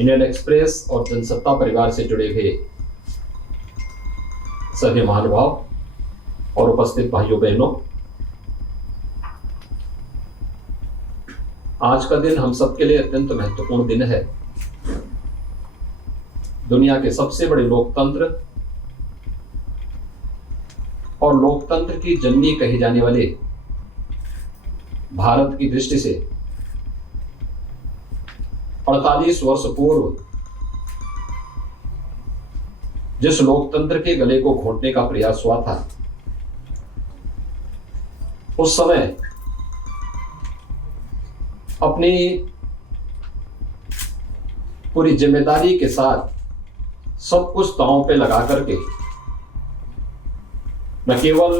Indian express और जनसत्ता परिवार से जुड़े हुए सभी महानुभाव और उपस्थित भाइयों बहनों, आज का दिन हम सबके लिए अत्यंत महत्वपूर्ण दिन है। दुनिया के सबसे बड़े लोकतंत्र और लोकतंत्र की जननी कही जाने वाले भारत की दृष्टि से 48 वर्ष पूर्व जिस लोकतंत्र के गले को घोंटने का प्रयास हुआ था, उस समय अपनी पूरी जिम्मेदारी के साथ सब कुछ दांव पे लगा करके न केवल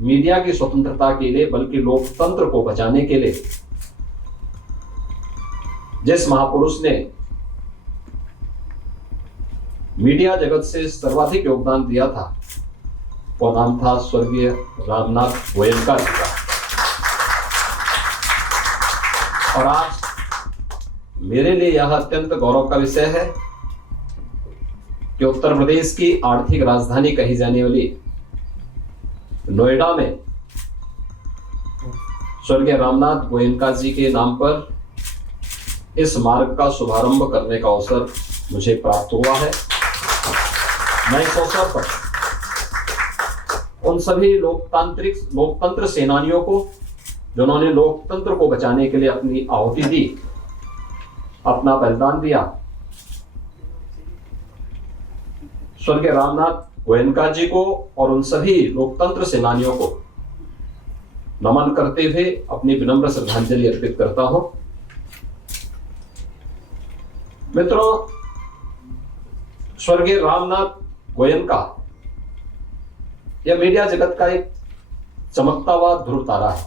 मीडिया की स्वतंत्रता के लिए बल्कि लोकतंत्र को बचाने के लिए जिस महापुरुष ने मीडिया जगत से सर्वाधिक योगदान दिया था, वो नाम था स्वर्गीय रामनाथ गोयनका जी का। और आज मेरे लिए यह अत्यंत गौरव का विषय है कि उत्तर प्रदेश की आर्थिक राजधानी कही जाने वाली नोएडा में स्वर्गीय रामनाथ गोयनका जी के नाम पर इस मार्ग का शुभारंभ करने का अवसर मुझे प्राप्त हुआ है। मैं इस अवसर पर उन सभी लोकतंत्र सेनानियों को, जिन्होंने लोकतंत्र को बचाने के लिए अपनी आहुति दी, अपना बलिदान दिया, स्वर्गीय रामनाथ गोयनका जी को और उन सभी लोकतंत्र सेनानियों को नमन करते हुए अपनी विनम्र श्रद्धांजलि अर्पित करता हूं। मित्रों, स्वर्गीय रामनाथ गोयनका यह मीडिया जगत का एक चमकता हुआ ध्रुव तारा है।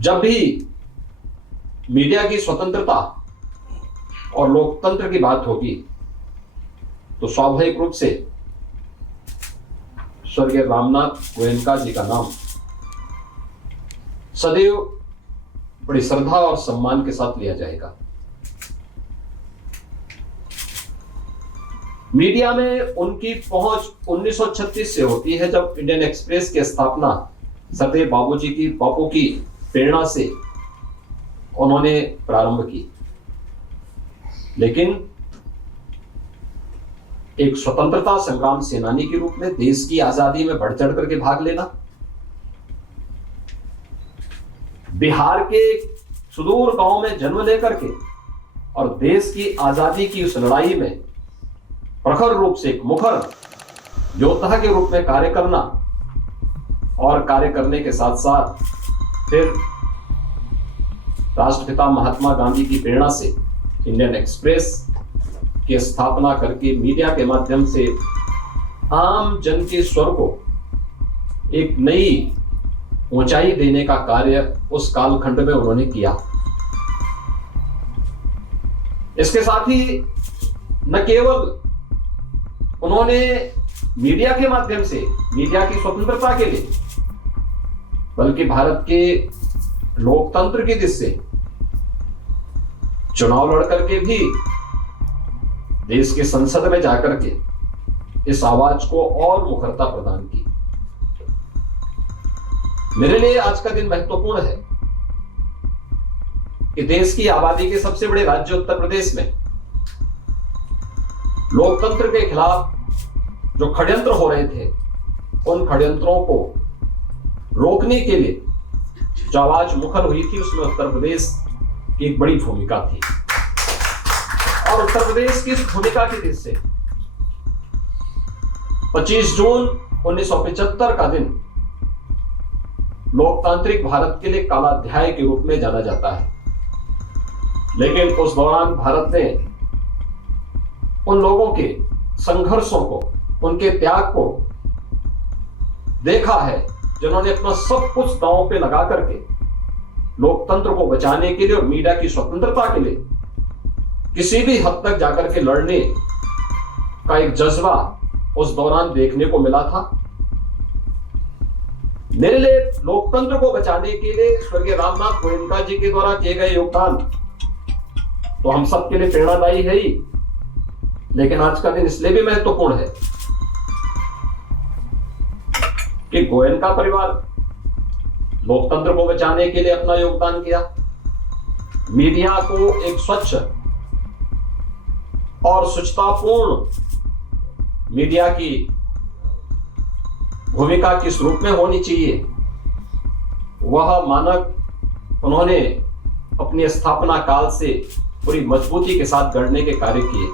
जब भी मीडिया की स्वतंत्रता और लोकतंत्र की बात होगी तो स्वाभाविक रूप से स्वर्गीय रामनाथ गोयनका जी का नाम सदैव बड़ी श्रद्धा और सम्मान के साथ लिया जाएगा। मीडिया में उनकी पहुंच 1936 से होती है, जब इंडियन एक्सप्रेस की स्थापना सदैव बापू की प्रेरणा से उन्होंने प्रारंभ की। लेकिन एक स्वतंत्रता संग्राम सेनानी के रूप में देश की आजादी में बढ़ चढ़ करके भाग लेना, बिहार के सुदूर गांव में जन्म लेकर के और देश की आजादी की उस लड़ाई में प्रखर रूप से एक मुखर योद्धा के रूप में कार्य करना और कार्य करने के साथ साथ फिर राष्ट्रपिता महात्मा गांधी की प्रेरणा से इंडियन एक्सप्रेस की स्थापना करके मीडिया के माध्यम से आम जन के स्वर को एक नई ऊंचाई देने का कार्य उस कालखंड में उन्होंने किया। इसके साथ ही न केवल उन्होंने मीडिया के माध्यम से मीडिया की स्वतंत्रता के लिए बल्कि भारत के लोकतंत्र की दिशा से चुनाव लड़ करके भी देश के संसद में जाकर के इस आवाज को और मुखरता प्रदान की। मेरे लिए आज का दिन महत्वपूर्ण है कि देश की आबादी के सबसे बड़े राज्य उत्तर प्रदेश में लोकतंत्र के खिलाफ जो षड्यंत्र हो रहे थे, उन षड्यंत्रों को रोकने के लिए जो आवाज मुखर हुई थी, उसमें उत्तर प्रदेश की एक बड़ी भूमिका थी। और उत्तर प्रदेश की इस भूमिका की वजह से 25 जून 1975 का दिन लोकतांत्रिक भारत के लिए काला अध्याय के रूप में जाना जाता है। लेकिन उस दौरान भारत ने उन लोगों के संघर्षों को, उनके त्याग को देखा है, जिन्होंने अपना सब कुछ दांव पे लगा करके लोकतंत्र को बचाने के लिए और मीडिया की स्वतंत्रता के लिए किसी भी हद तक जाकर के लड़ने का एक जज्बा उस दौरान देखने को मिला था। मेरे लिए लोकतंत्र को बचाने के लिए स्वर्गीय रामनाथ गोयनका जी के द्वारा किए गए योगदान तो हम सबके लिए प्रेरणादायी है ही, लेकिन आज का दिन इसलिए भी महत्वपूर्ण है कि गोयनका परिवार लोकतंत्र को बचाने के लिए अपना योगदान किया, मीडिया को एक स्वच्छ और शुचितापूर्ण मीडिया की भूमिका किस रूप में होनी चाहिए वह मानक उन्होंने अपनी स्थापना काल से पूरी मजबूती के साथ गढ़ने के कार्य किए।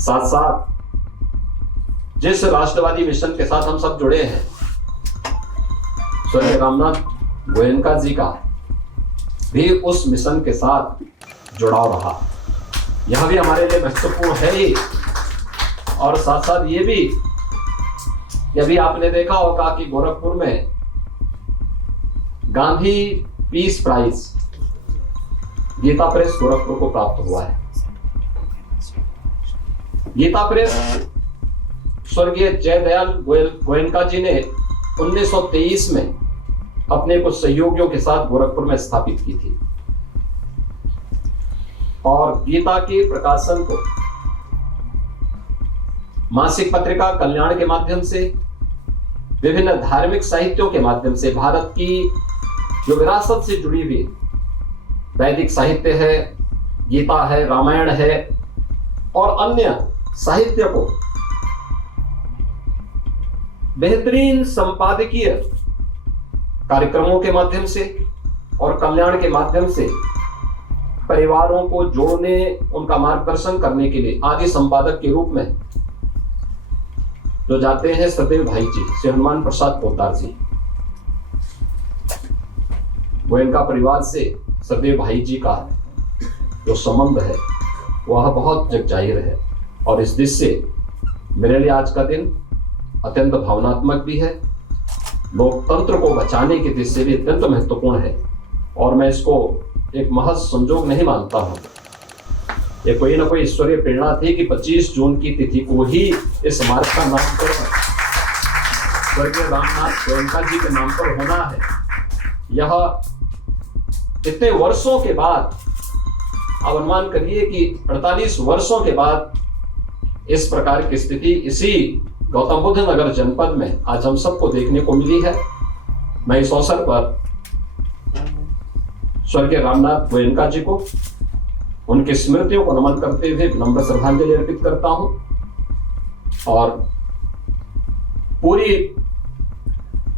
साथ साथ जिस राष्ट्रवादी मिशन के साथ हम सब जुड़े हैं, स्वर्गीय रामनाथ गोयनका जी का भी उस मिशन के साथ जुड़ाव रहा, यह भी हमारे लिए महत्वपूर्ण है ही। और साथ साथ ये भी, यह भी आपने देखा होगा कि गोरखपुर में Gandhi peace prize Gita press Gorakhpur को प्राप्त हुआ है। गीता प्रेस स्वर्गीय जयदयाल गोयनका जी ने 1923 में अपने कुछ सहयोगियों के साथ गोरखपुर में स्थापित की थी और गीता के प्रकाशन को मासिक पत्रिका कल्याण के माध्यम से, विभिन्न धार्मिक साहित्यों के माध्यम से, भारत की जो विरासत से जुड़ी हुई वैदिक साहित्य है, गीता है, रामायण है और अन्य साहित्य को बेहतरीन संपादकीय कार्यक्रमों के माध्यम से और कल्याण के माध्यम से परिवारों को जोड़ने, उनका मार्गदर्शन करने के लिए आदि संपादक के रूप में जो जाते हैं सदैव भाई जी, श्री हनुमान प्रसाद पोद्दार जी। गोयनका परिवार से सदैव भाई जी का जो संबंध है वह बहुत जग जाहिर है और इस दृष्टि से मेरे लिए आज का दिन अत्यंत भावनात्मक भी है, लोकतंत्र को बचाने की दृष्टि से भी अत्यंत महत्वपूर्ण है और मैं इसको एक महज संजोग नहीं मानता हूं। ये कोई ना कोई ईश्वरीय प्रेरणा थी कि 25 जून की तिथि को ही इस स्मारक का नामकरण स्वर्गीय रामनाथ गोयनका जी के नाम पर होना है। यह इतने वर्षों के बाद, आप अनुमान करिए कि 48 वर्षों के बाद इस प्रकार की स्थिति इसी गौतम बुद्ध नगर जनपद में आज हम सबको देखने को मिली है। मैं इस अवसर पर स्वर्गीय रामनाथ गोयनका जी को, उनकी स्मृतियों को नमन करते हुए नम्र श्रद्धांजलि अर्पित करता हूं और पूरी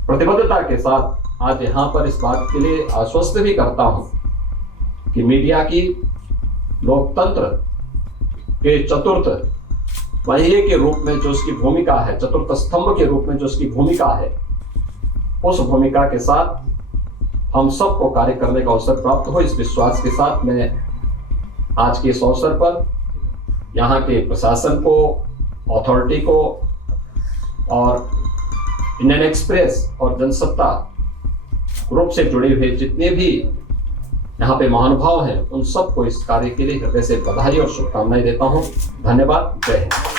प्रतिबद्धता के साथ आज यहां पर इस बात के लिए आश्वस्त भी करता हूं कि मीडिया की लोकतंत्र के चतुर्थ पहिए के रूप में जो उसकी भूमिका है, चतुर्थ स्तंभ के रूप में जो उसकी भूमिका है, उस भूमिका के साथ हम सबको कार्य करने का अवसर प्राप्त हो, इस विश्वास के साथ मैं आज के इस अवसर पर यहाँ के प्रशासन को, अथॉरिटी को और इंडियन एक्सप्रेस और जनसत्ता ग्रुप से जुड़े हुए जितने भी यहाँ पे महानुभाव हैं, उन सबको इस कार्य के लिए हृदय से बधाई और शुभकामनाएं देता हूँ। धन्यवाद। जय हिंद।